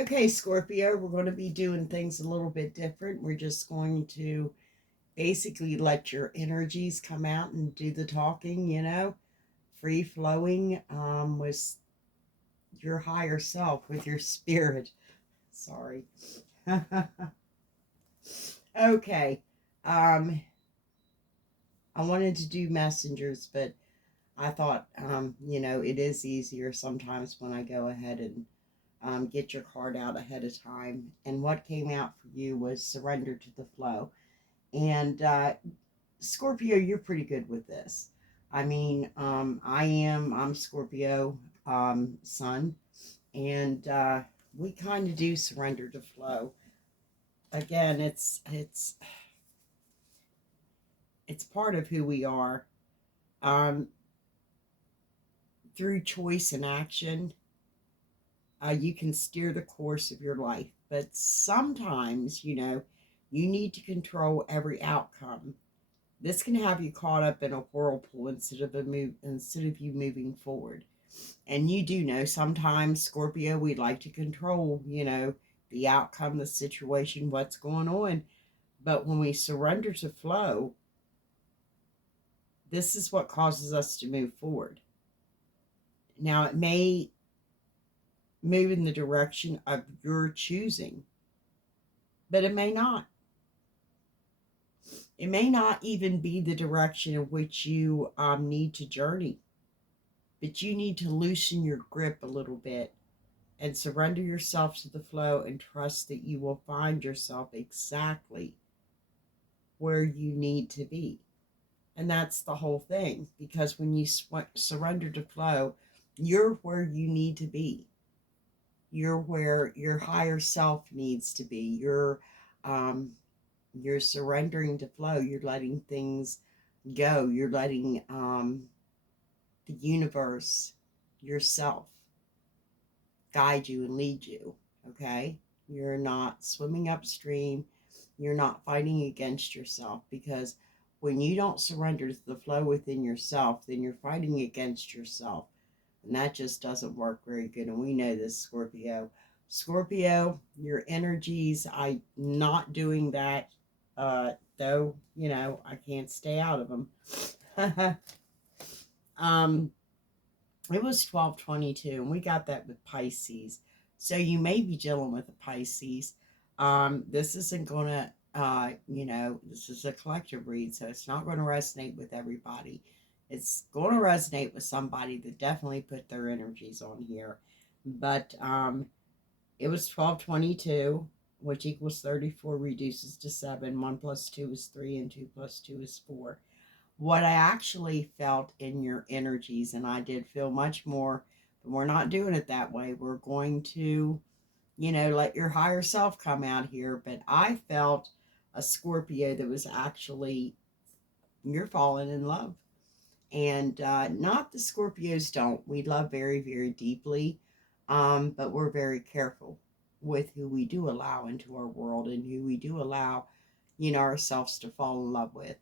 Okay, Scorpio, we're going to be doing things a little bit different. We're just going to basically let your energies come out and do the talking, free flowing with your higher self, with your spirit. Sorry. Okay. Um, I wanted to do messengers, but I thought, it is easier sometimes when I go ahead and get your card out ahead of time. And what came out for you was surrender to the flow. And Scorpio, you're pretty good with this. I mean, I'm Scorpio sun, and we kind of do surrender to flow. Again, it's part of who we are. Um, Through choice and action, you can steer the course of your life. But sometimes, you need to control every outcome. This can have you caught up in a whirlpool instead of you moving forward. And you do know sometimes, Scorpio, we like to control, the outcome, the situation, what's going on. But when we surrender to flow, this is what causes us to move forward. Now, it may move in the direction of your choosing, but it may not. It may not even be the direction in which you need to journey, but you need to loosen your grip a little bit and surrender yourself to the flow and trust that you will find yourself exactly where you need to be. And that's the whole thing, because when you surrender to flow, you're where you need to be. You're where your higher self needs to be. Um, you're surrendering to flow. You're letting things go. You're letting the universe, yourself, guide you and lead you. Okay? You're not swimming upstream. You're not fighting against yourself, because when you don't surrender to the flow within yourself, then you're fighting against yourself. And that just doesn't work very good. And we know this, Scorpio. Scorpio, your energies, I'm not doing that. Though, I can't stay out of them. um, it was 1222, and we got that with Pisces. So you may be dealing with a Pisces. This isn't going to, this is a collective read, so it's not going to resonate with everybody. It's going to resonate with somebody that definitely put their energies on here. But it was 1222, which equals 34, reduces to 7. 1 plus 2 is 3, and 2 plus 2 is 4. What I actually felt in your energies, and I did feel much more, but we're not doing it that way. We're going to, let your higher self come out here. But I felt a Scorpio that was actually, you're falling in love. And not the Scorpios don't. We love very, very deeply, but we're very careful with who we do allow into our world and who we do allow, ourselves to fall in love with.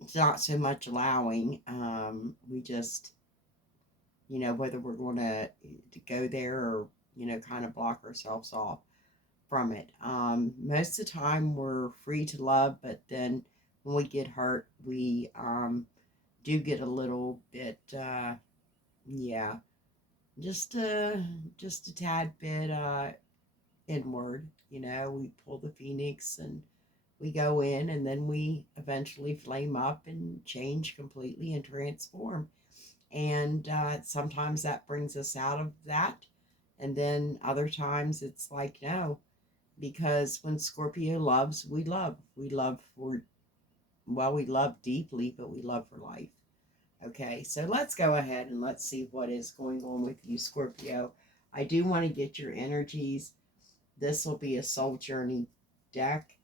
It's not so much allowing. We just, whether we're going to go there or, kind of block ourselves off from it. Most of the time we're free to love, but then when we get hurt, we do get a little bit, yeah, just, just a tad bit inward. We pull the phoenix and we go in, and then we eventually flame up and change completely and transform. And sometimes that brings us out of that. And then other times it's like, no, because when Scorpio loves, we love. We love for, well, we love deeply, but we love for life. Okay, so let's go ahead and let's see what is going on with you, Scorpio. I do want to get your energies. This will be a soul journey deck.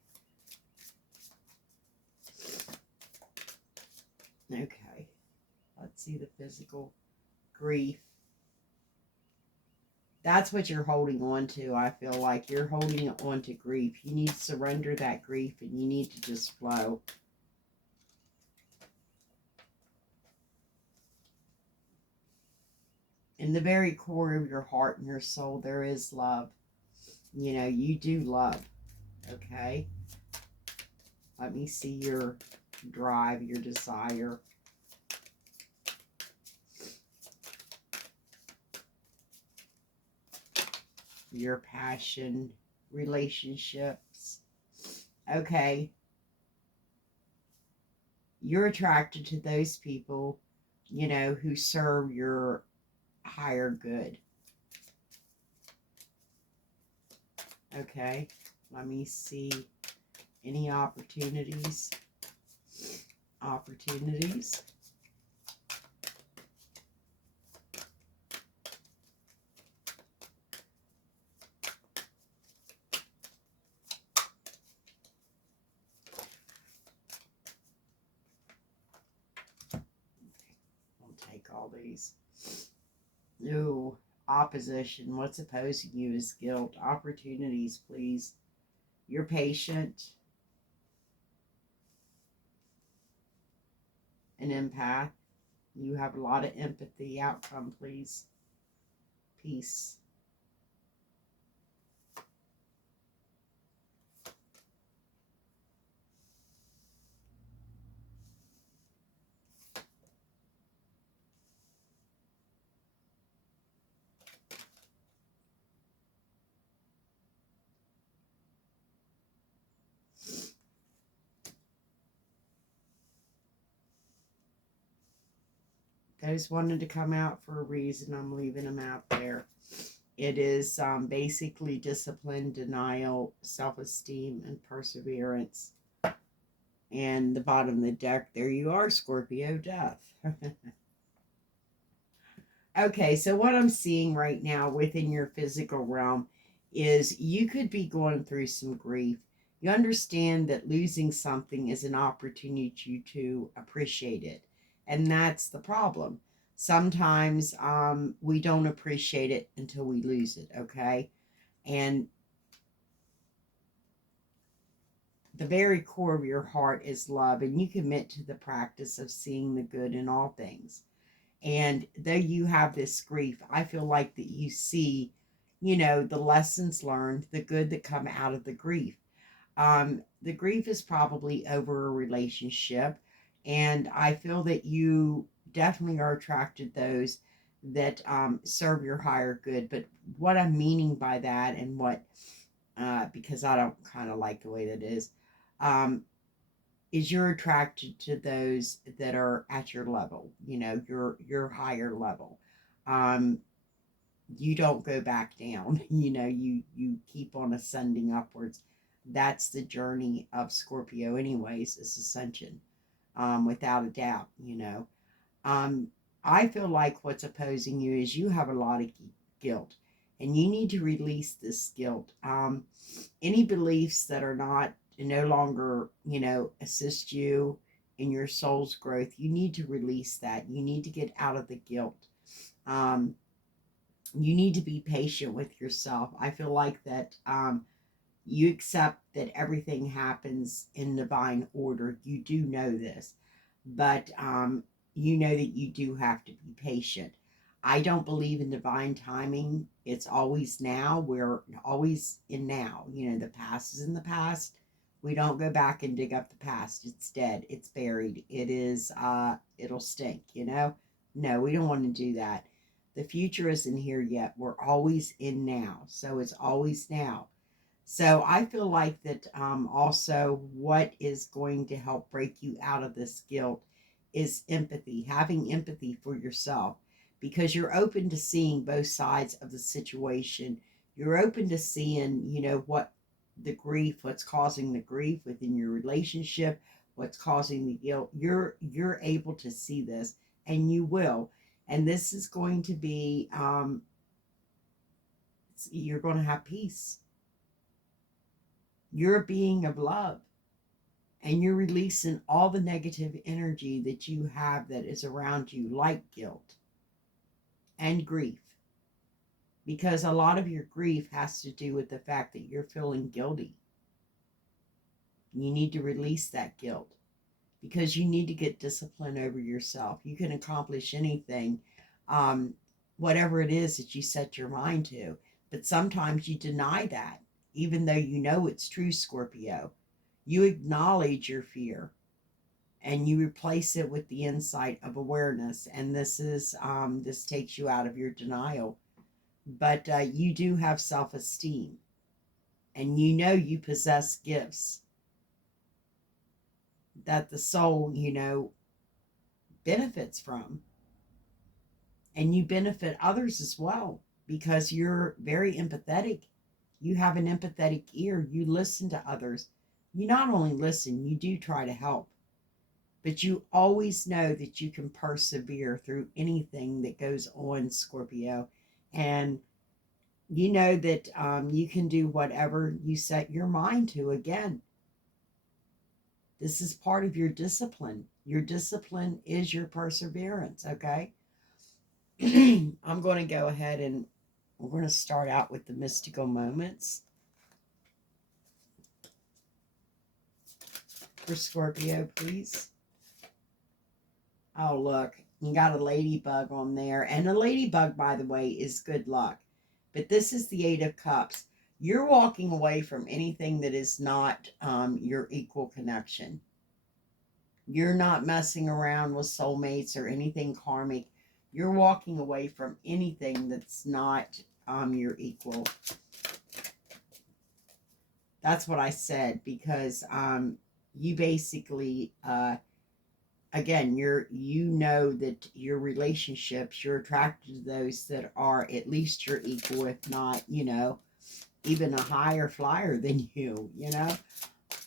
Okay, let's see the physical grief. That's what you're holding on to. I feel like you're holding on to grief. You need to surrender that grief, and you need to just flow. In the very core of your heart and your soul, there is love. You know, you do love. Okay? Let me see your drive, your desire. Your passion, relationships. Okay. You're attracted to those people, you know, who serve your higher good. Okay. Let me see any opportunities. Opportunities. I'll take all these. Ooh, opposition. What's opposing you is guilt. Opportunities, please. You're patient, an empath. You have a lot of empathy. Outcome, please. Peace. Those wanted to come out for a reason. I'm leaving them out there. It is basically discipline, denial, self-esteem, and perseverance. And the bottom of the deck, there you are, Scorpio, death. Okay, so what I'm seeing right now within your physical realm is you could be going through some grief. You understand that losing something is an opportunity to appreciate it. And that's the problem. Sometimes we don't appreciate it until we lose it, okay? And the very core of your heart is love, and you commit to the practice of seeing the good in all things. And though you have this grief, I feel like that you see, you know, the lessons learned, the good that come out of the grief. The grief is probably over a relationship, and I feel that you definitely are attracted to those that serve your higher good. But what I'm meaning by that, and what because I don't kind of like the way that um, is you're attracted to those that are at your level, you know, your higher level. Um, you don't go back down, you know, you keep on ascending upwards. That's the journey of Scorpio, anyways, is ascension, without a doubt, you know. Um, I feel like what's opposing you is you have a lot of guilt, and you need to release this guilt. Any beliefs that are not no longer, you know, assist you in your soul's growth, you need to release that. You need to get out of the guilt. Um, you need to be patient with yourself. I feel like that you accept that everything happens in divine order. You do know this, but you know that you do have to be patient. I don't believe in divine timing. It's always now. We're always in now. You know, the past is in the past. We don't go back and dig up the past. It's dead. It's buried. It is, it'll stink, you know? No, we don't want to do that. The future isn't here yet. We're always in now. So it's always now. So I feel like that also what is going to help break you out of this guilt is empathy, having empathy for yourself, because you're open to seeing both sides of the situation. You're open to seeing, you know, what the grief, what's causing the grief within your relationship, what's causing the guilt. You're able to see this, and you will. And this is going to be, you're going to have peace. You're a being of love, and you're releasing all the negative energy that you have that is around you, like guilt and grief. Because a lot of your grief has to do with the fact that you're feeling guilty. You need to release that guilt, because you need to get discipline over yourself. You can accomplish anything um, whatever it is that you set your mind to. But sometimes you deny that, even though you know it's true, Scorpio. You acknowledge your fear and you replace it with the insight of awareness. And this takes you out of your denial. But you do have self-esteem, and you know you possess gifts that the soul, benefits from, and you benefit others as well because you're very empathetic. You have an empathetic ear. You listen to others. You not only listen, you do try to help, but you always know that you can persevere through anything that goes on, Scorpio. And you know that you can do whatever you set your mind to. Again, this is part of your discipline. Your discipline is your perseverance, okay? I'm going to go ahead and we're going to start out with the mystical moments for Scorpio, please. Oh, look, you got a ladybug on there. And a ladybug, by the way, is good luck. But this is the Eight of Cups. You're walking away from anything that is not your equal connection. You're not messing around with soulmates or anything karmic. You're walking away from anything that's not your equal. That's what I said, because you basically again, you know that your relationships, you're attracted to those that are at least your equal, if not, even a higher flyer than you.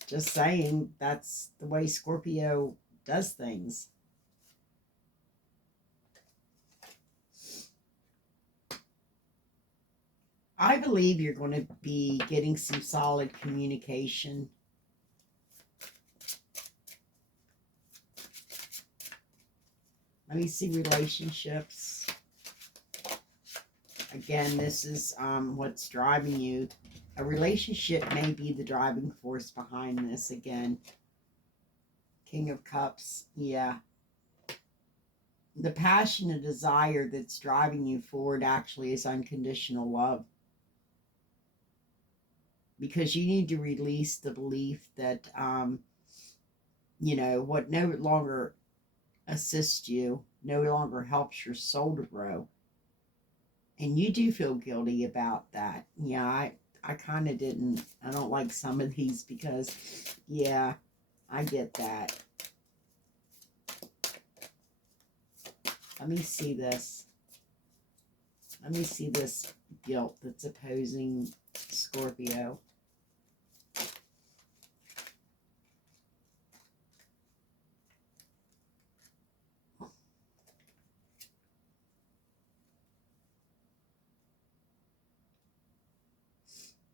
Just saying, that's the way Scorpio does things. I believe you're going to be getting some solid communication. Let me see relationships. Again, this is what's driving you. A relationship may be the driving force behind this. Again, King of Cups. Yeah. The passion and desire that's driving you forward actually is unconditional love. Because you need to release the belief that, what no longer assists you, no longer helps your soul to grow. And you do feel guilty about that. Yeah, I kind of didn't. I don't like some of these because, yeah, I get that. Let me see this. Let me see this guilt that's opposing Scorpio.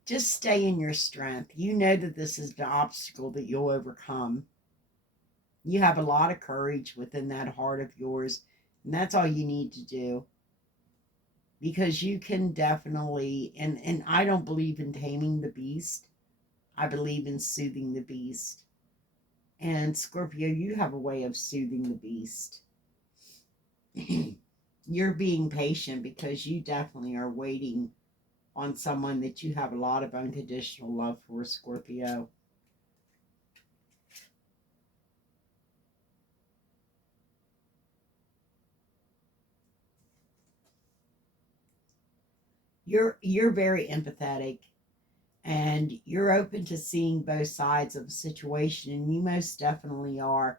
Just stay in your strength. You know that this is the obstacle that you'll overcome. You have a lot of courage within that heart of yours, and that's all you need to do. Because you can definitely, and I don't believe in taming the beast. I believe in soothing the beast. And Scorpio, you have a way of soothing the beast. You're being patient because you definitely are waiting on someone that you have a lot of unconditional love for, Scorpio. You're very empathetic, and you're open to seeing both sides of a situation, and you most definitely are,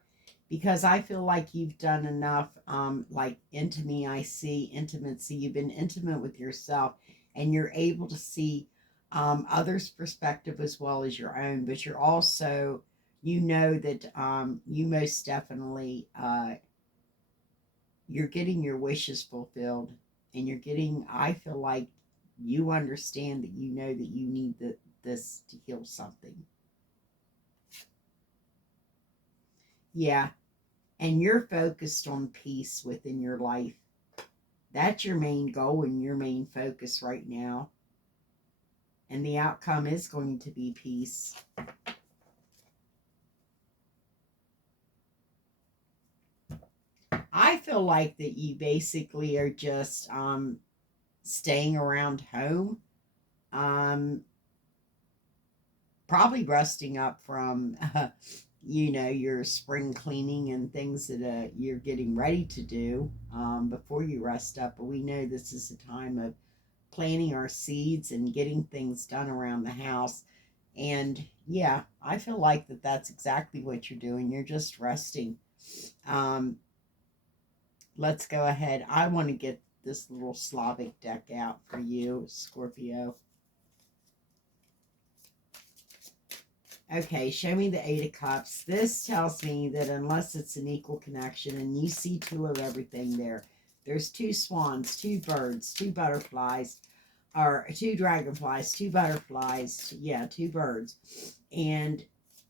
because I feel like you've done enough. Like into me, I see intimacy. You've been intimate with yourself, and you're able to see others' perspective as well as your own. But you're also, that you most definitely you're getting your wishes fulfilled, and you're getting. I feel like you understand that you know that you need this to heal something. Yeah, and you're focused on peace within your life. That's your main goal and your main focus right now. And the outcome is going to be peace. I I feel like that you basically are just staying around home, um, probably resting up from, your spring cleaning and things that you're getting ready to do before you rest up. But we know this is a time of planting our seeds and getting things done around the house. And yeah, I feel like that's exactly what you're doing. You're just resting. Um, let's go ahead. I want to get this little Slavic deck out for you, Scorpio. Okay, show me the Eight of Cups. This tells me that unless it's an equal connection, and you see two of everything there. There's two swans, two birds, two butterflies, or two dragonflies, two butterflies. Yeah, two birds. And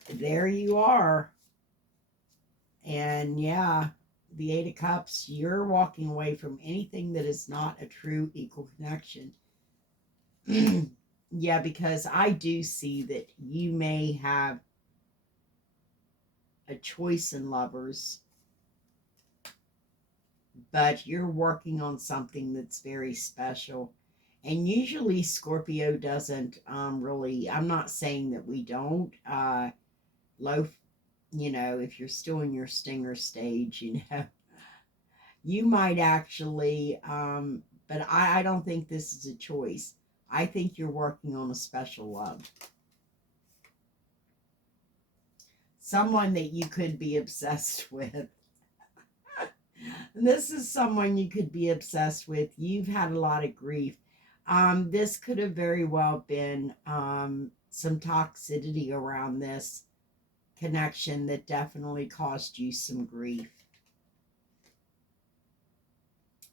there you are. And yeah, the Eight of Cups, you're walking away from anything that is not a true equal connection. Yeah, because I do see that you may have a choice in lovers, but you're working on something that's very special. And usually Scorpio doesn't really, I'm not saying that we don't. Low, if you're still in your stinger stage, you might actually, but I don't think this is a choice. I think you're working on a special love. Someone that you could be obsessed with. This is someone you could be obsessed with. You've had a lot of grief. This could have very well been some toxicity around this connection that definitely caused you some grief.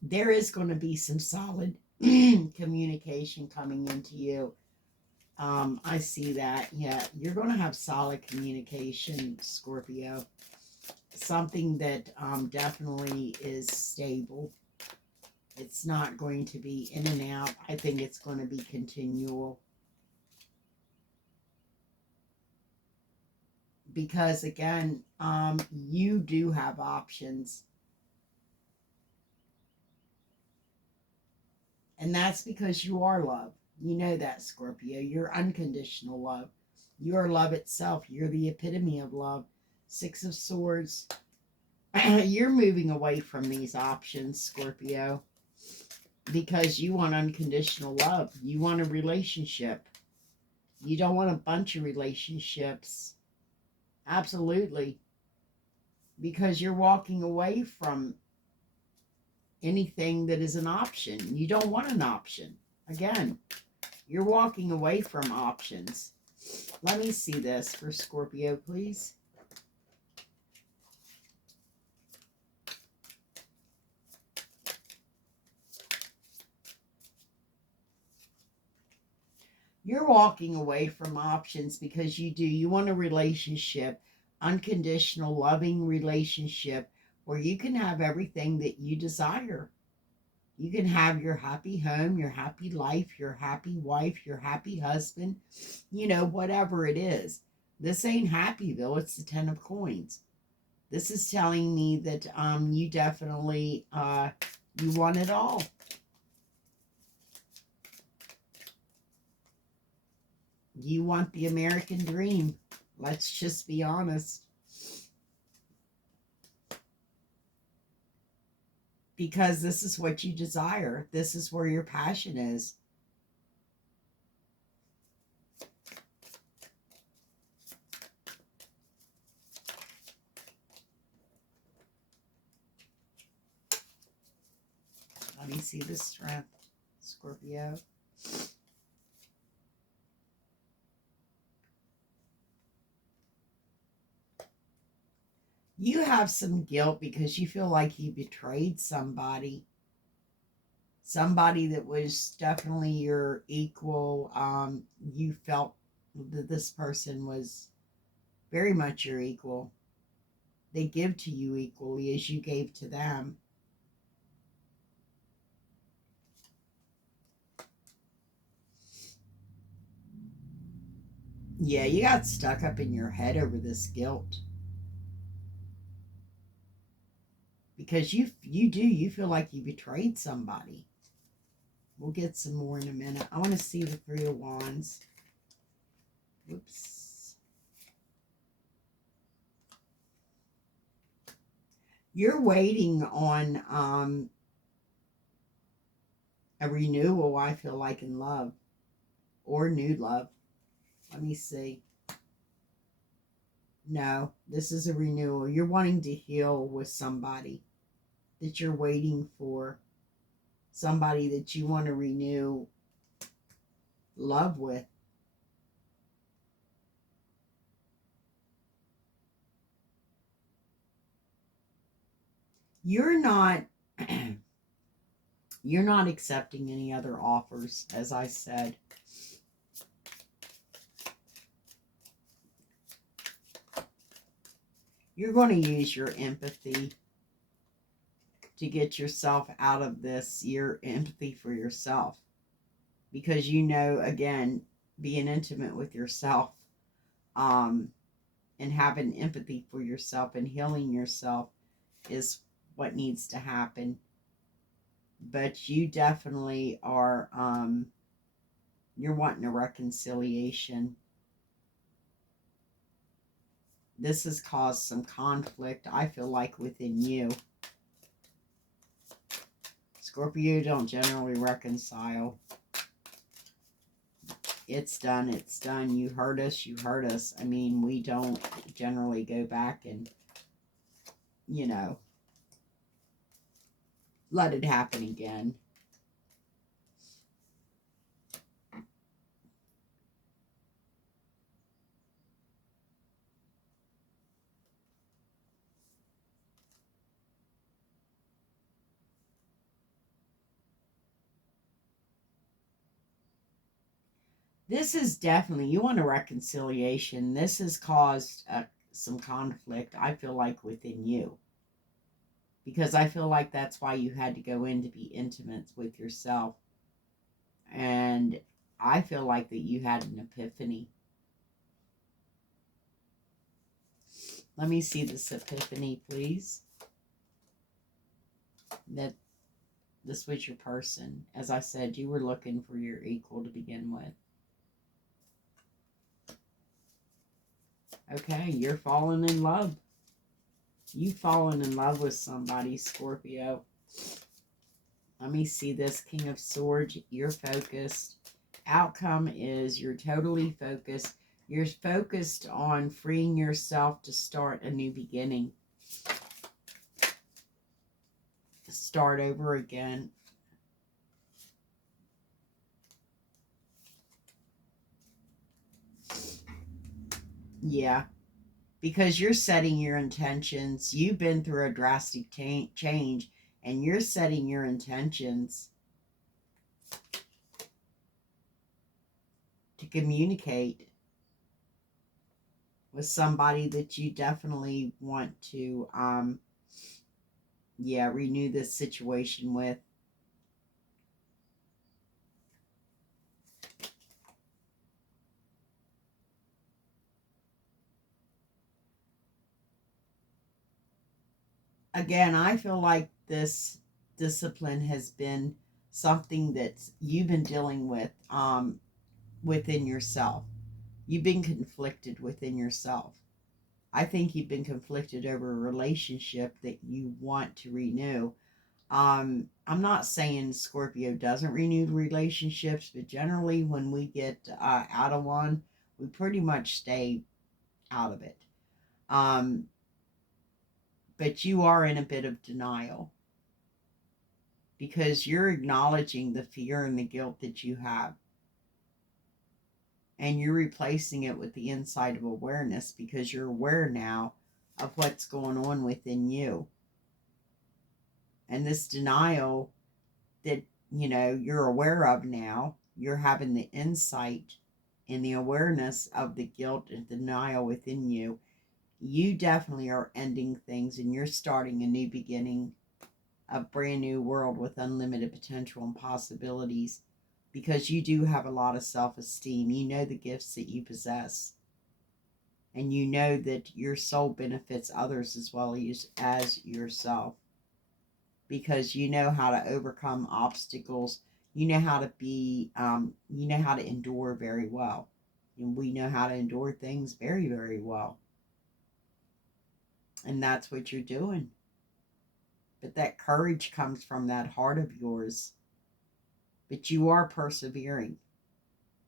There is going to be some solid communication coming into you. I see that. Yeah, you're going to have solid communication, Scorpio. Something that definitely is stable. It's not going to be in and out. I think it's going to be continual. Because again, you do have options. And that's because you are love. You know that, Scorpio. You're unconditional love. You are love itself. You're the epitome of love. Six of Swords. You're moving away from these options, Scorpio, because you want unconditional love. You want a relationship. You don't want a bunch of relationships. Absolutely. Because you're walking away from anything that is an option. You don't want an option. Again, you're walking away from options. Let me see this for Scorpio, please. You're walking away from options because you want a relationship, unconditional, loving relationship where you can have everything that you desire. You can have your happy home, your happy life, your happy wife, your happy husband, whatever it is. This ain't Happyville, it's the Ten of Coins. This is telling me that you definitely you want it all. You want the American dream. Let's just be honest. Because this is what you desire. This is where your passion is. Let me see the strength, Scorpio. You have some guilt because you feel like you betrayed somebody. Somebody that was definitely your equal. You felt that this person was very much your equal. They give to you equally as you gave to them. Yeah, you got stuck up in your head over this guilt. because you feel like you betrayed somebody. We'll get some more in a minute. I want to see the Three of Wands. Whoops. You're waiting on a renewal, I feel like, in love or new love. Let me see. No, this is a renewal. You're wanting to heal with somebody that you're waiting for, somebody that you want to renew love with. You're not you're not accepting any other offers, as I said. You're going to use your empathy to get yourself out of this, your empathy for yourself. Because you know, again, being intimate with yourself, and having empathy for yourself and healing yourself is what needs to happen. But you definitely are, you're wanting a reconciliation. This has caused some conflict, I feel like, within you. Scorpio don't generally reconcile. It's done, it's done. You hurt us, you hurt us. I mean, we don't generally go back and, you know, let it happen again. This is definitely, you want a reconciliation. This has caused some conflict, I feel like, within you. Because I feel like that's why you had to go in to be intimate with yourself. And I feel like that you had an epiphany. Let me see this epiphany, please. That this was your person. As I said, you were looking for your equal to begin with. Okay, you're falling in love. You've fallen in love with somebody, Scorpio. Let me see this. King of Swords, you're focused. Outcome is you're totally focused. You're focused on freeing yourself to start a new beginning. Start over again. Yeah. Because you're setting your intentions. You've been through a drastic change, and you're setting your intentions to communicate with somebody that you definitely want to, renew this situation with. Again, I feel like this discipline has been something that you've been dealing with within yourself. You've been conflicted within yourself. I think you've been conflicted over a relationship that you want to renew. I'm not saying Scorpio doesn't renew relationships, but generally when we get out of one, we pretty much stay out of it. Um, but you are in a bit of denial because you're acknowledging the fear and the guilt that you have. And you're replacing it with the insight of awareness because you're aware now of what's going on within you. And this denial that, you're aware of now, you're having the insight and the awareness of the guilt and denial within you. You definitely are ending things and you're starting a new beginning, a brand new world with unlimited potential and possibilities, because you do have a lot of self-esteem. You know the gifts that you possess, and you know that your soul benefits others as well as yourself. because you know how to overcome obstacles. You know how to be, you know how to endure very well. And we know how to endure things very, very well. And that's what you're doing. But that courage comes from that heart of yours. But you are persevering.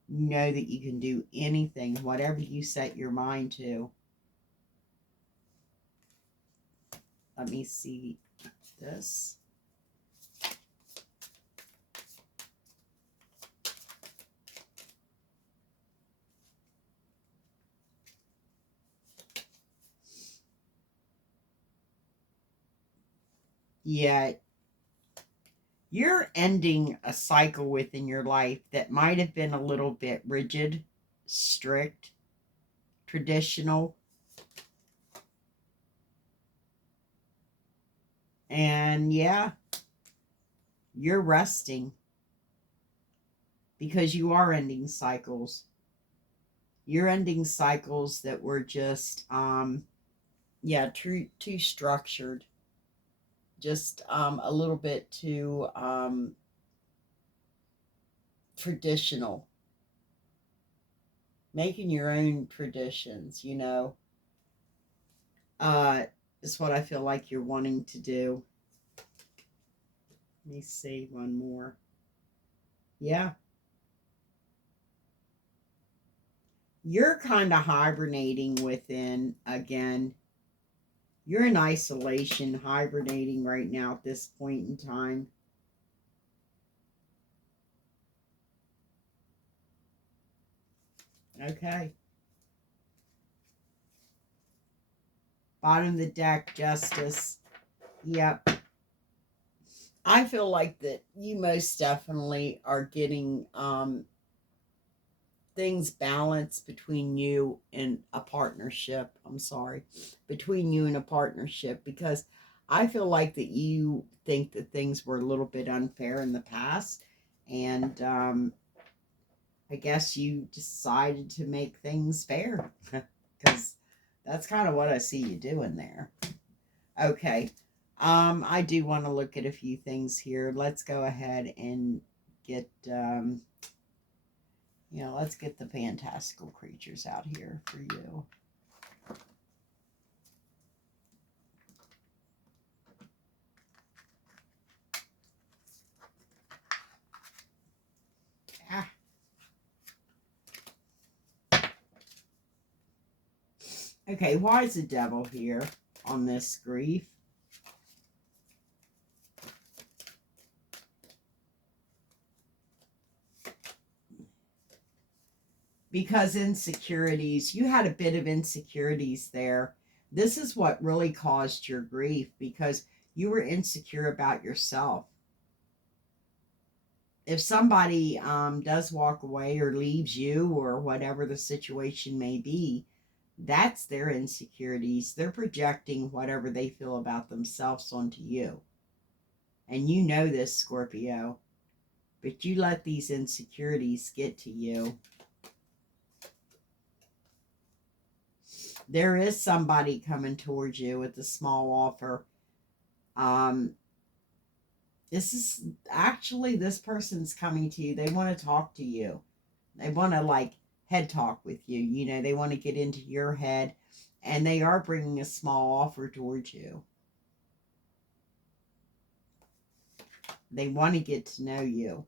You know that you can do anything, whatever you set your mind to. Let me see this. Yeah, you're ending a cycle within your life that might have been a little bit rigid, strict, traditional, and yeah, you're resting because you are ending cycles. You're ending cycles that were just yeah, too structured, just a little bit too traditional, making your own traditions, uh is what I feel like you're wanting to do. Let me see one more. Yeah, you're kind of hibernating within again. You're in isolation, hibernating right now at this point in time. Okay. Bottom of the deck, Justice. Yep. I feel like that you most definitely are getting things balanced between you and a partnership. I'm sorry, between you and a partnership, because I feel like that you think that things were a little bit unfair in the past, and I guess you decided to make things fair because that's kind of what I see you doing there. Okay. I do want to look at a few things here. Let's go ahead and get let's get the fantastical creatures out here for you. Ah. Okay, why is the devil here on this grief? Because insecurities, you had a bit of insecurities there. This is what really caused your grief because you were insecure about yourself. If somebody does walk away or leaves you or whatever the situation may be, that's their insecurities. They're projecting whatever they feel about themselves onto you. And you know this, Scorpio, but you let these insecurities get to you. There is somebody coming towards you with a small offer. Um, this is actually, this person's coming to you. They want to talk to you. They want to like head talk with you. They want to get into your head, and they are bringing a small offer towards you. They want to get to know you.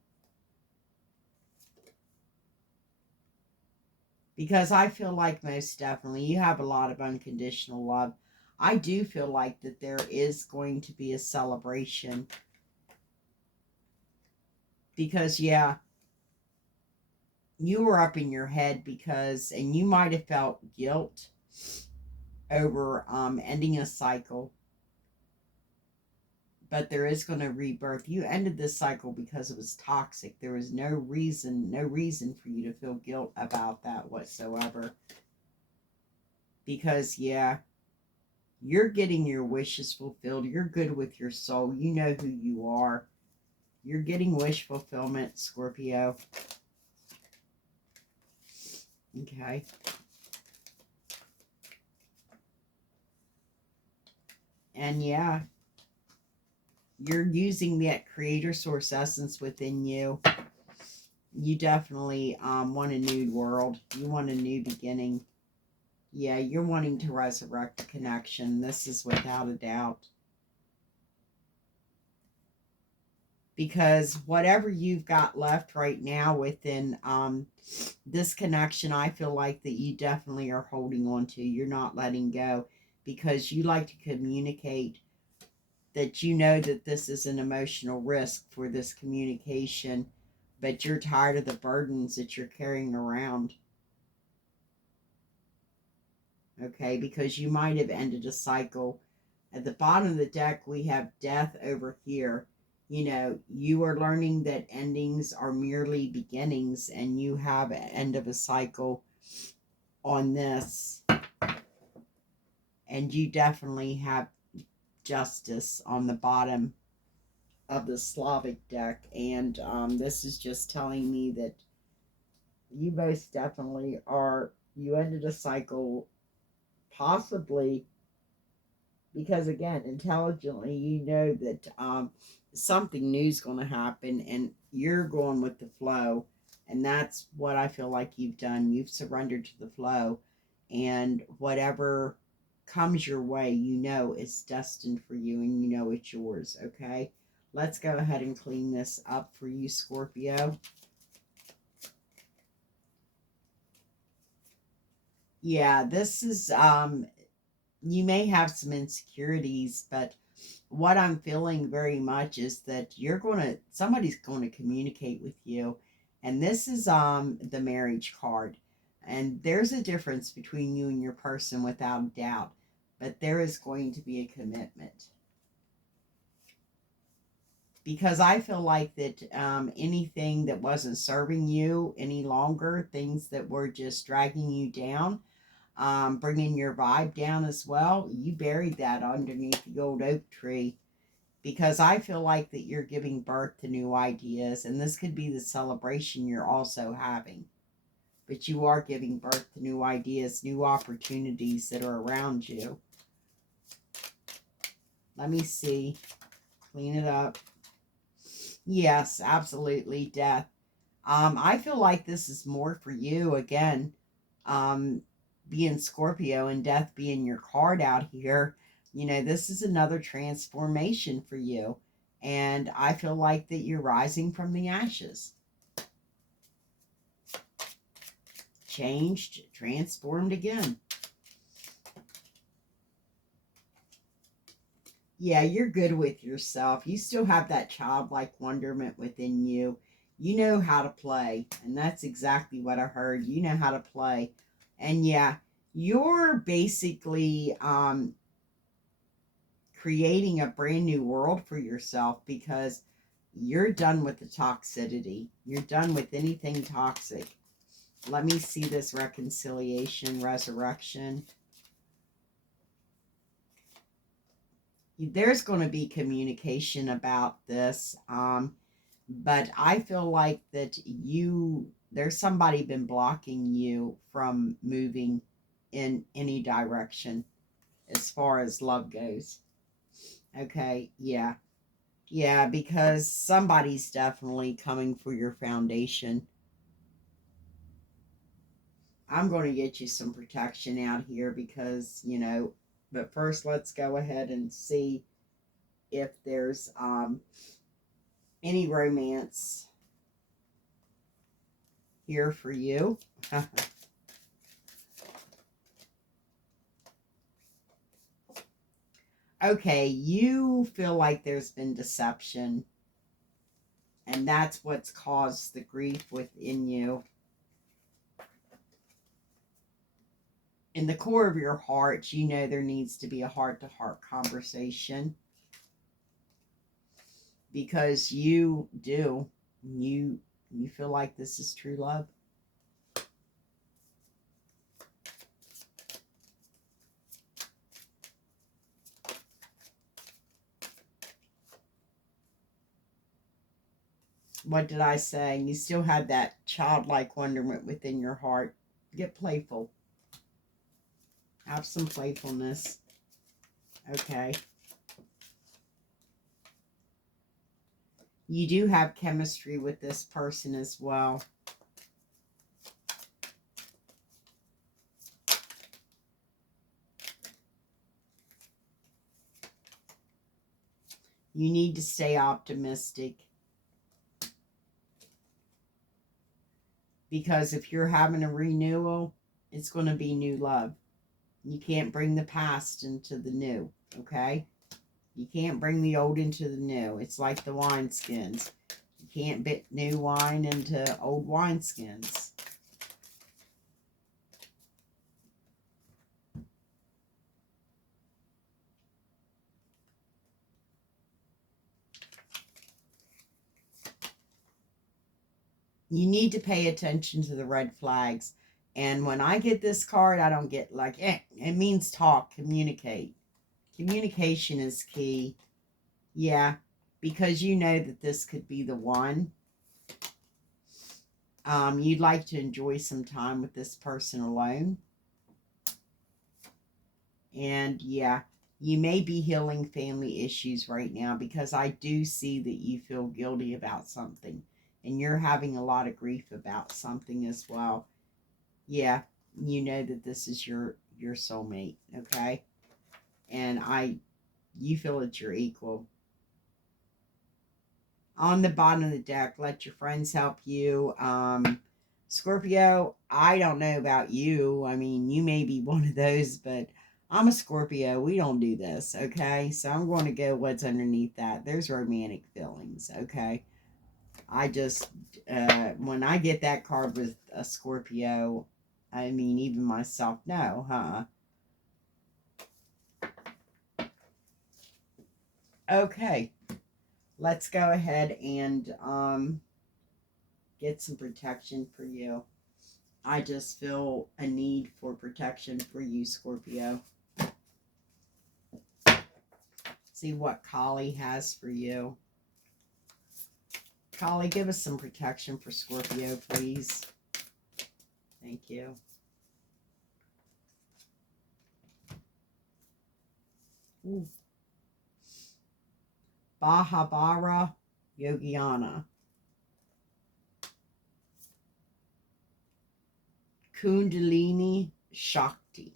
Because I feel like most definitely you have a lot of unconditional love. I do feel like that there is going to be a celebration. Because, yeah, you were up in your head and you might have felt guilt over ending a cycle. But there is going to rebirth. You ended this cycle because it was toxic. There was no reason for you to feel guilt about that whatsoever. Because, yeah, you're getting your wishes fulfilled. You're good with your soul. You know who you are. You're getting wish fulfillment, Scorpio. Okay. And yeah, you're using that creator source essence within you. You definitely want a new world. You want a new beginning. Yeah, you're wanting to resurrect a connection. This is without a doubt. Because whatever you've got left right now within this connection, I feel like that you definitely are holding on to. You're not letting go because you like to communicate that you know that this is an emotional risk for this communication, but you're tired of the burdens that you're carrying around. Okay, because you might have ended a cycle. At the bottom of the deck, we have death over here. You know, you are learning that endings are merely beginnings, and you have an end of a cycle on this. And you definitely have justice on the bottom of the Slavic deck. And this is just telling me that you most definitely are, you ended a cycle, possibly because, again, intelligently, you know that something new is going to happen and you're going with the flow. And that's what I feel like you've done. You've surrendered to the flow, and whatever comes your way, you know is destined for you, and you know it's yours. Okay, let's go ahead and clean this up for you, Scorpio. Yeah, this is you may have some insecurities, but what I'm feeling very much is that somebody's going to communicate with you. And this is the marriage card. And there's a difference between you and your person without a doubt, but there is going to be a commitment. Because I feel like that anything that wasn't serving you any longer, things that were just dragging you down, bringing your vibe down as well, you buried that underneath the old oak tree. Because I feel like that you're giving birth to new ideas, and this could be the celebration you're also having. But you are giving birth to new ideas, new opportunities that are around you. Let me see. Clean it up. Yes, absolutely. Death. I feel like this is more for you again. Um, being Scorpio and death being your card out here, you know, this is another transformation for you. And I feel like that you're rising from the ashes. Changed, transformed again. Yeah, you're good with yourself. You still have that childlike wonderment within you. You know how to play. And that's exactly what I heard. You know how to play. And yeah, you're basically creating a brand new world for yourself because you're done with the toxicity. You're done with anything toxic. Let me see this reconciliation, resurrection. There's going to be communication about this. But I feel like that there's somebody been blocking you from moving in any direction as far as love goes. Okay, yeah. Yeah, because somebody's definitely coming for your foundation. I'm going to get you some protection out here because, but first let's go ahead and see if there's any romance here for you. Okay, you feel like there's been deception, and that's what's caused the grief within you. In the core of your heart, you know there needs to be a heart-to-heart conversation because you feel like this is true love. What did I say? You still have that childlike wonderment within your heart. Get playful. Have some playfulness. Okay. You do have chemistry with this person as well. You need to stay optimistic. Because if you're having a renewal, it's going to be new love. You can't bring the past into the new, okay? You can't bring the old into the new. It's like the wineskins. You can't put new wine into old wineskins. You need to pay attention to the red flags. And when I get this card, I don't get like, it means talk, communicate. Communication is key. Yeah, because you know that this could be the one. You'd like to enjoy some time with this person alone. And yeah, you may be healing family issues right now because I do see that you feel guilty about something and you're having a lot of grief about something as well. Yeah, you know that this is your soulmate, okay? And you feel it's your equal. On the bottom of the deck, let your friends help you. Scorpio, I don't know about you. I mean, you may be one of those, but I'm a Scorpio. We don't do this, okay? So I'm going to go what's underneath that. There's romantic feelings, okay? I just, when I get that card with a Scorpio, I mean, even myself, no, huh? Okay, let's go ahead and get some protection for you. I just feel a need for protection for you, Scorpio. See what Kali has for you. Kali, give us some protection for Scorpio, please. Thank you. Ooh. Bahabara Yogiana. Kundalini Shakti.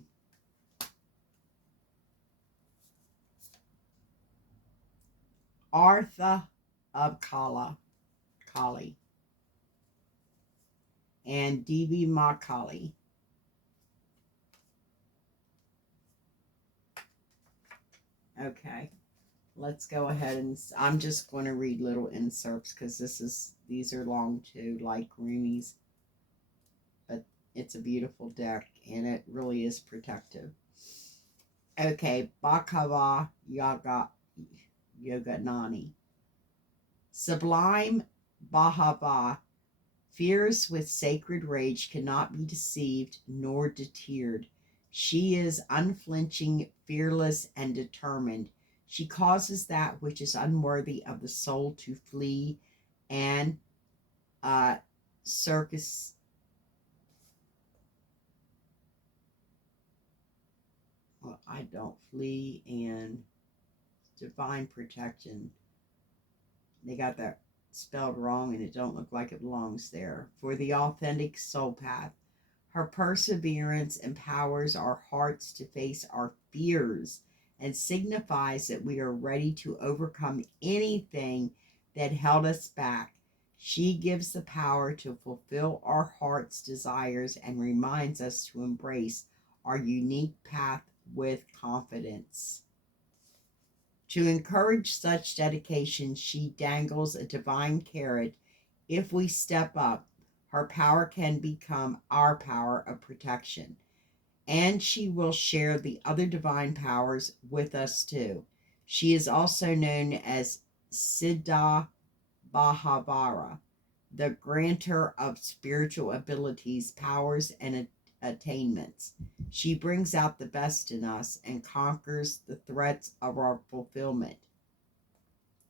Artha of Kali. And Devi Ma Kali. Okay. Let's go ahead and I'm just going to read little inserts because these are long too, like roomies. But it's a beautiful deck and it really is protective. Okay, Bhakava Yoganani. Sublime Bhava, fierce with sacred rage, cannot be deceived nor deterred. She is unflinching, fearless, and determined. She causes that which is unworthy of the soul to flee and circus. Well, I don't flee and divine protection. They got that spelled wrong and it don't look like it belongs there. For the authentic soul path, her perseverance empowers our hearts to face our fears and signifies that we are ready to overcome anything that held us back. She gives the power to fulfill our heart's desires and reminds us to embrace our unique path with confidence. To encourage such dedication, she dangles a divine carrot. If we step up, her power can become our power of protection. And she will share the other divine powers with us too. She is also known as Siddha Bhavara, the grantor of spiritual abilities, powers, and attainments. She brings out the best in us and conquers the threats of our fulfillment.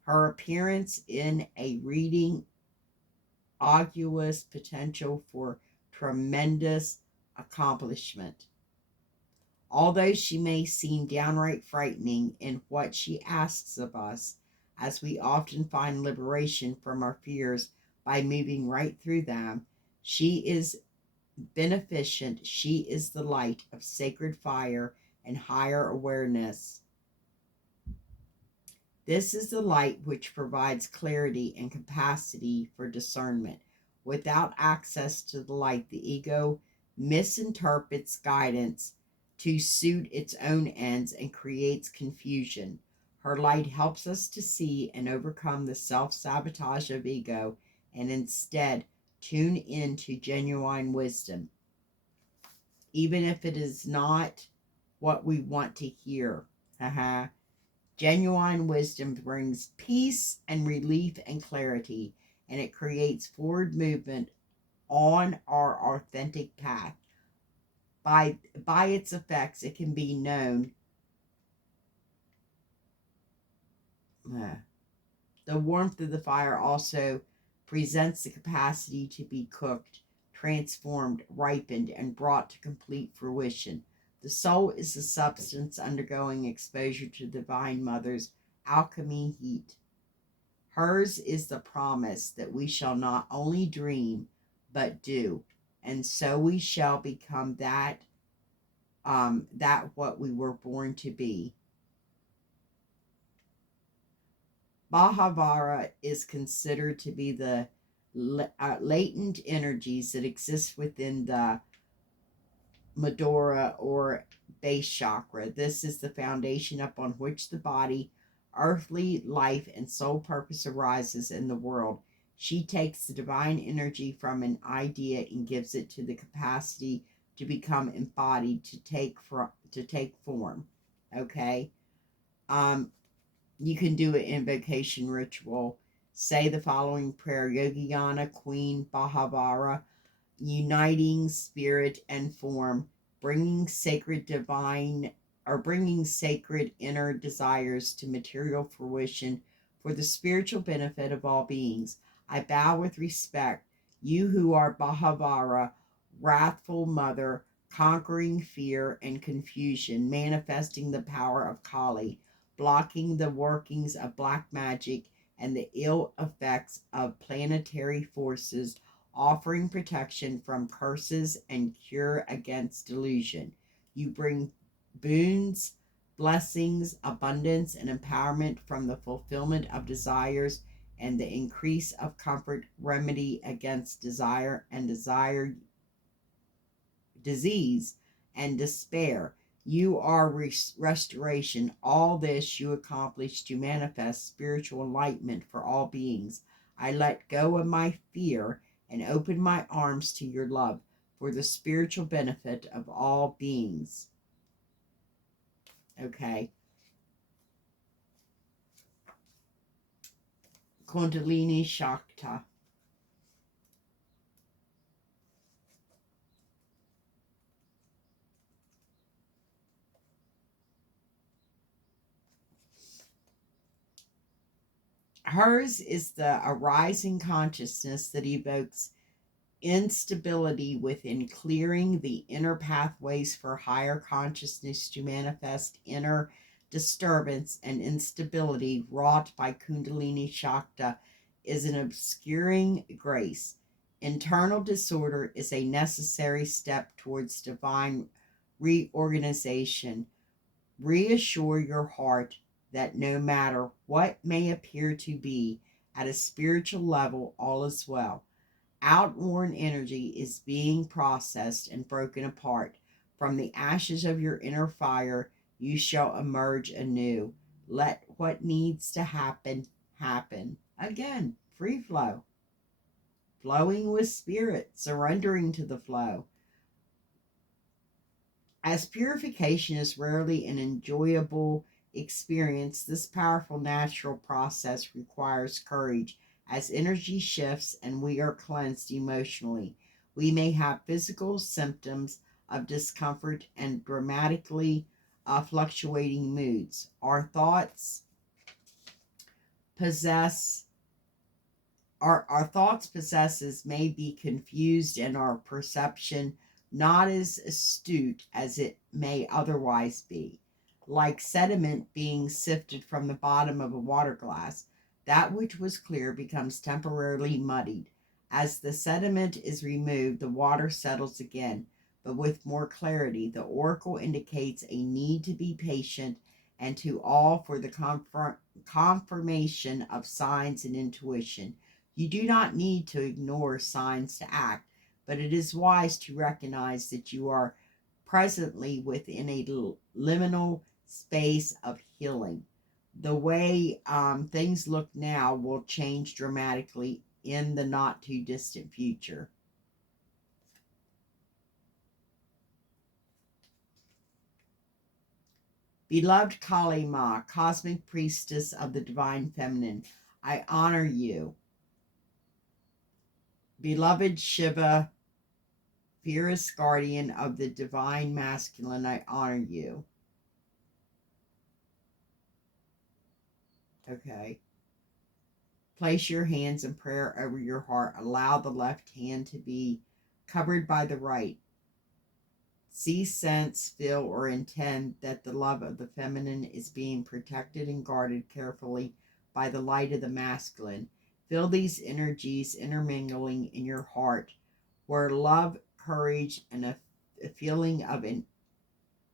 Her appearance in a reading augurs potential for tremendous accomplishment. Although she may seem downright frightening in what she asks of us, as we often find liberation from our fears by moving right through them. She is beneficent. She is the light of sacred fire and higher awareness. This is the light which provides clarity and capacity for discernment. Without access to the light, the ego misinterprets guidance to suit its own ends and creates confusion. Her light helps us to see and overcome the self sabotage of ego and instead tune into genuine wisdom, even if it is not what we want to hear. Haha. Genuine wisdom brings peace and relief and clarity, and it creates forward movement on our authentic path. By its effects, it can be known. uh, the warmth of the fire also presents the capacity to be cooked, transformed, ripened, and brought to complete fruition. The soul is the substance undergoing exposure to the Divine Mother's alchemy heat. Hers is the promise that we shall not only dream, but do. And so we shall become that what we were born to be. Bhavara is considered to be the latent energies that exist within the Madhura or base chakra. This is the foundation upon which the body, earthly life, and soul purpose arises in the world. She takes the divine energy from an idea and gives it to the capacity to become embodied, to take form. Okay? You can do an invocation ritual. Say the following prayer: Yogiyana, Queen Bhavara, uniting spirit and form, bringing sacred divine or bringing sacred inner desires to material fruition for the spiritual benefit of all beings. I bow with respect, you who are Bhavara, wrathful mother, conquering fear and confusion, manifesting the power of Kali, blocking the workings of black magic and the ill effects of planetary forces, offering protection from curses and cure against delusion. You bring boons, blessings, abundance, and empowerment from the fulfillment of desires and the increase of comfort, remedy against disease and despair. You are restoration. All this you accomplish to manifest spiritual enlightenment for all beings. I let go of my fear and open my arms to your love for the spiritual benefit of all beings. Okay. Kundalini Shakti. Hers is the arising consciousness that evokes instability within, clearing the inner pathways for higher consciousness to manifest. Inner disturbance and instability wrought by Kundalini Shakti is an obscuring grace. Internal disorder is a necessary step towards divine reorganization. Reassure your heart that no matter what may appear to be at a spiritual level, all is well. Outworn energy is being processed and broken apart. From the ashes of your inner fire, you shall emerge anew. Let what needs to happen, happen. Again, free flow, flowing with spirit, surrendering to the flow. As purification is rarely an enjoyable experience, this powerful natural process requires courage. As energy shifts and we are cleansed emotionally, we may have physical symptoms of discomfort and dramatically fluctuating moods. Possess our thoughts possesses may be confused and our perception not as astute as it may otherwise be. like sediment being sifted from the bottom of a water glass. That which was clear becomes temporarily muddied. As the sediment is removed, the water settles again, but with more clarity. The oracle indicates a need to be patient and to all for the confirmation of signs and intuition. You do not need to ignore signs to act, but it is wise to recognize that you are presently within a liminal space of healing. The way things look now will change dramatically in the not too distant future. Beloved Kali Ma, cosmic priestess of the divine feminine, I honor you. Beloved Shiva, fierce guardian of the divine masculine, I honor you. Okay. Place your hands in prayer over your heart. Allow the left hand to be covered by the right. See, sense, feel, or intend that the love of the feminine is being protected and guarded carefully by the light of the masculine. Feel these energies intermingling in your heart, where love, courage, and a feeling of an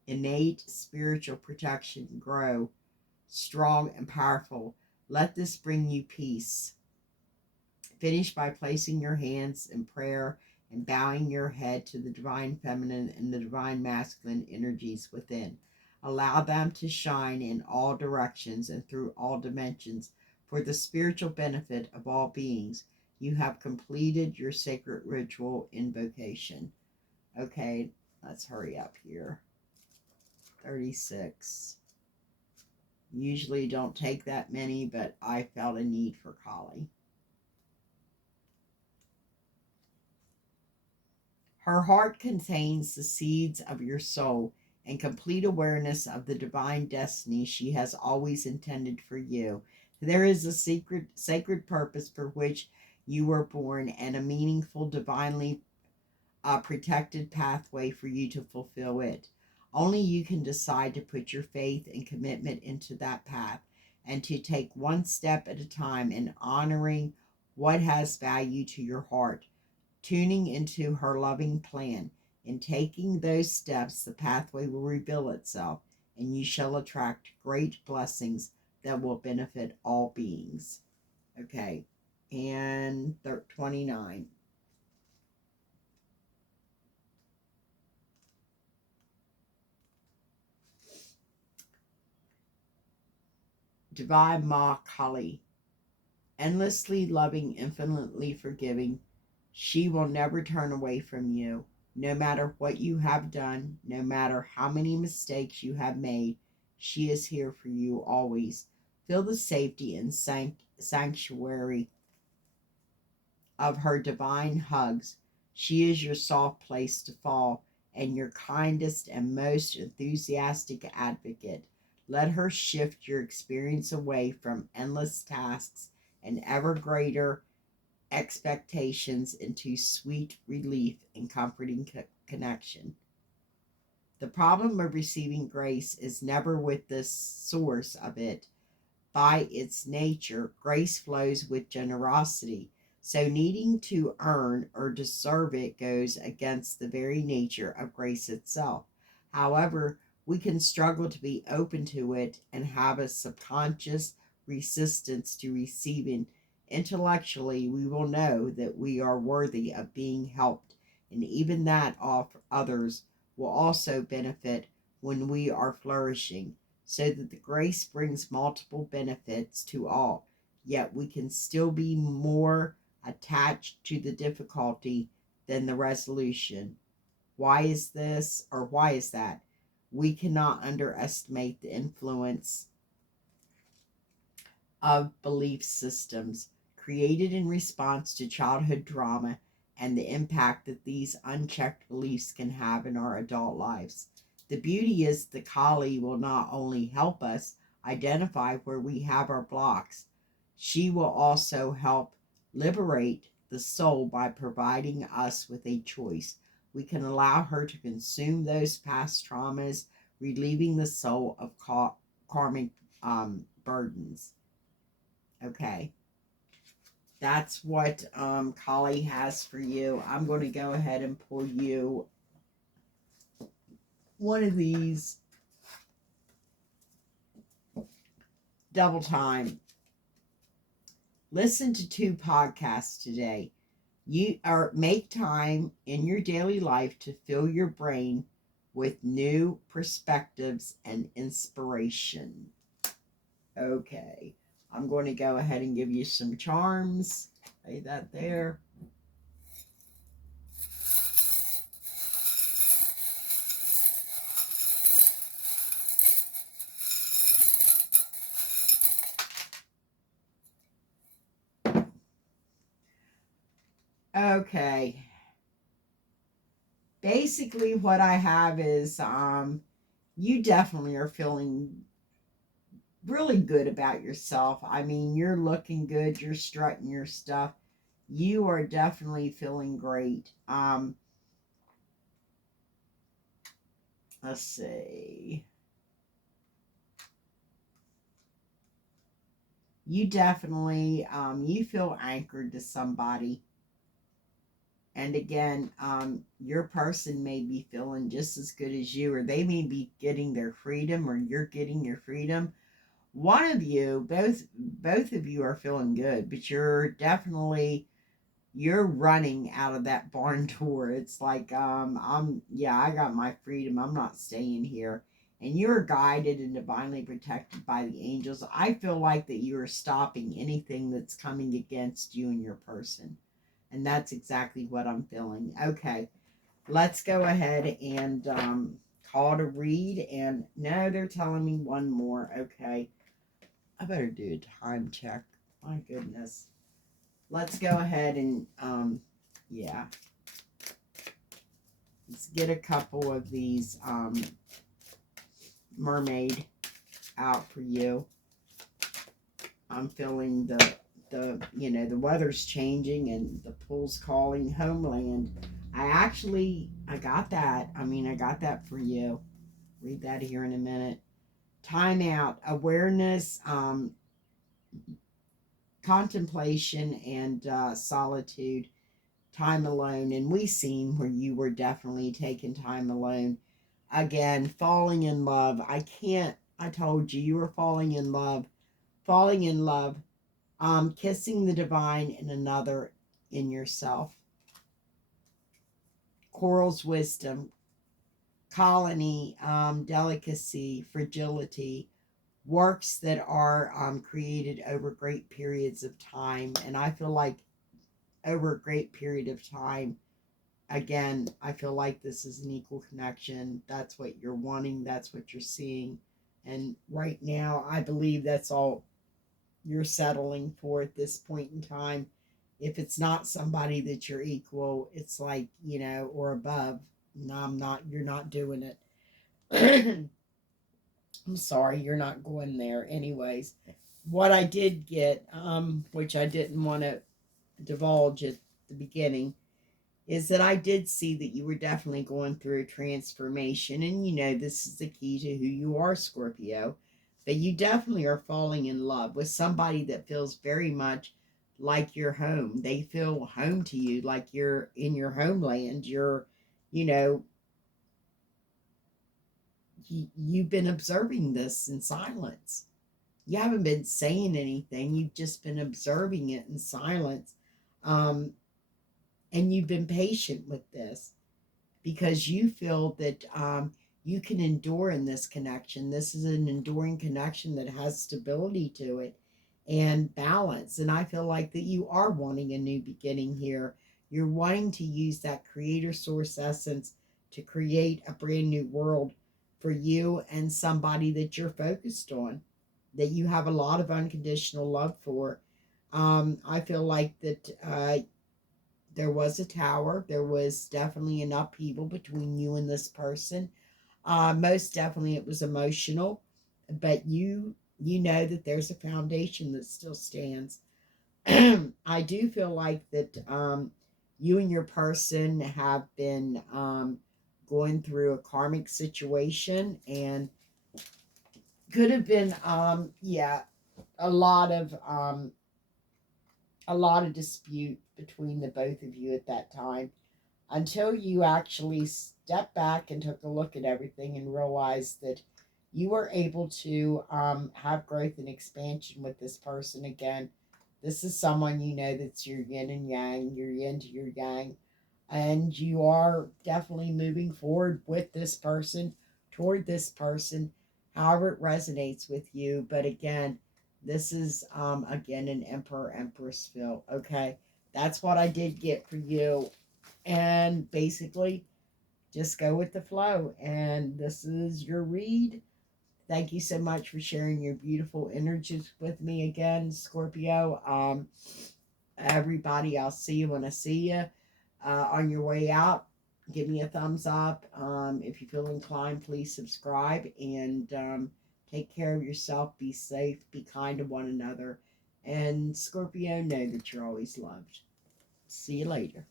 innate spiritual protection grow strong and powerful. Let this bring you peace. Finish by placing your hands in prayer and bowing your head to the divine feminine and the divine masculine energies within. Allow them to shine in all directions and through all dimensions for the spiritual benefit of all beings. You have completed your sacred ritual invocation. Okay, let's hurry up here. 36. Usually don't take that many, but I felt a need for Kali. Her heart contains the seeds of your soul and complete awareness of the divine destiny she has always intended for you. There is a secret, sacred purpose for which you were born and a meaningful, divinely protected pathway for you to fulfill it. Only you can decide to put your faith and commitment into that path and to take one step at a time in honoring what has value to your heart, tuning into her loving plan. In taking those steps, the pathway will reveal itself, and you shall attract great blessings that will benefit all beings. Okay, and 29. Divine Ma Kali, endlessly loving, infinitely forgiving, she will never turn away from you. No matter what you have done, no matter how many mistakes you have made, she is here for you always. Feel the safety and sanctuary of her divine hugs. She is your soft place to fall and your kindest and most enthusiastic advocate. Let her shift your experience away from endless tasks and ever greater expectations into sweet relief and comforting connection. The problem of receiving grace is never with the source of it. By its nature, grace flows with generosity. So, needing to earn or deserve it goes against the very nature of grace itself. However, we can struggle to be open to it and have a subconscious resistance to receiving. Intellectually, we will know that we are worthy of being helped, and even that others will also benefit when we are flourishing, so that the grace brings multiple benefits to all, yet we can still be more attached to the difficulty than the resolution. Why is this or why is that? We cannot underestimate the influence of belief systems created in response to childhood trauma and the impact that these unchecked beliefs can have in our adult lives. The beauty is the Kali will not only help us identify where we have our blocks, she will also help liberate the soul by providing us with a choice. We can allow her to consume those past traumas, relieving the soul of karmic burdens. Okay. That's what Kali has for you. I'm going to go ahead and pull you one of these double time. Listen to 2 podcasts today. Make time in your daily life to fill your brain with new perspectives and inspiration. Okay, I'm going to go ahead and give you some charms. Lay that there. Okay. Basically, what I have is you definitely are feeling really good about yourself. I mean, you're looking good, you're strutting your stuff. You are definitely feeling great. Let's see. You definitely you feel anchored to somebody. And again, your person may be feeling just as good as you, or they may be getting their freedom, or you're getting your freedom. One of you, both of you are feeling good, but you're running out of that barn door. It's like I got my freedom. I'm not staying here. And you're guided and divinely protected by the angels. I feel like that you are stopping anything that's coming against you and your person. And that's exactly what I'm feeling. Okay, let's go ahead and call to read. And no, they're telling me one more. Okay, I better do a time check. My goodness. Let's go ahead and yeah, let's get a couple of these mermaid out for you. I'm feeling the weather's changing and the pool's calling homeland. I got that. I got that for you. Read that here in a minute. Time out, awareness, contemplation, and solitude. Time alone. And we seen where you were definitely taking time alone. Again, falling in love. I told you you were falling in love. Falling in love. Kissing the divine in another, in yourself. Coral's wisdom, colony, delicacy, fragility, works that are created over great periods of time. And I feel like over a great period of time, again, I feel like this is an equal connection. That's what you're wanting, that's what you're seeing. And right now, I believe that's all you're settling for at this point in time. If it's not somebody that you're equal, it's like, or above. No, I'm not, you're not doing it. I'm sorry, you're not going there. Anyways, what I did get, which I didn't want to divulge at the beginning, is that I did see that you were definitely going through a transformation. And this is the key to who you are, Scorpio. But you definitely are falling in love with somebody that feels very much like your home. They feel home to you, like you're in your homeland. You know, you've been observing this in silence. You haven't been saying anything. You've just been observing it in silence. Um, and you've been patient with this, because you feel that you can endure in this connection. This is an enduring connection that has stability to it and balance. And I feel like that you are wanting a new beginning here. You're wanting to use that creator source essence to create a brand new world for you and somebody that you're focused on, that you have a lot of unconditional love for. I feel like that there was a tower. There was definitely an upheaval between you and this person. Most definitely, it was emotional, but you know that there's a foundation that still stands. I do feel like that you and your person have been going through a karmic situation, and could have been yeah, a lot of dispute between the both of you at that time, until you actually stepped back and took a look at everything and realized that you were able to have growth and expansion with this person again. This is someone you know that's your yin and yang, your yin to your yang, and you are definitely moving forward with this person, toward this person, however it resonates with you. But again, this is again an emperor empress feel. Okay, that's what I did get for you, and basically just go with the flow. And this is your read. Thank you so much for sharing your beautiful energies with me again, Scorpio. Everybody, I'll see you when I see you. On your way out, give me a thumbs up. If you feel inclined, please subscribe, and take care of yourself. Be safe. Be kind to one another. And Scorpio, know that you're always loved. See you later.